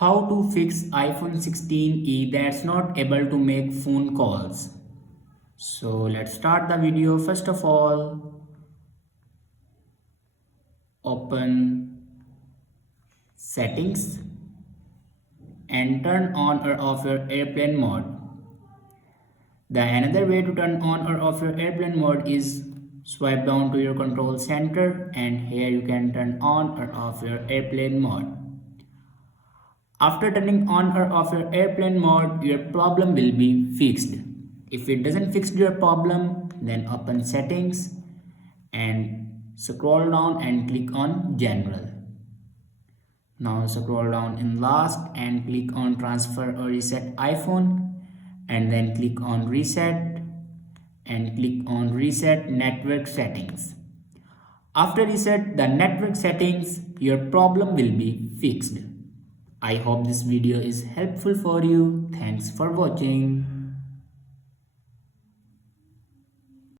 How to fix iPhone 16e that's not able to make phone calls. So let's start the video. First of all, open settings and turn on or off your airplane mode. The another way to turn on or off your airplane mode is swipe down to your control center and here you can turn on or off your airplane mode. After turning on or off your airplane mode, your problem will be fixed. If it doesn't fix your problem, then open settings and scroll down and click on general. Now scroll down in last and click on transfer or reset iPhone and then click on reset and click on reset network settings. After reset the network settings, your problem will be fixed. I hope this video is helpful for you. Thanks for watching.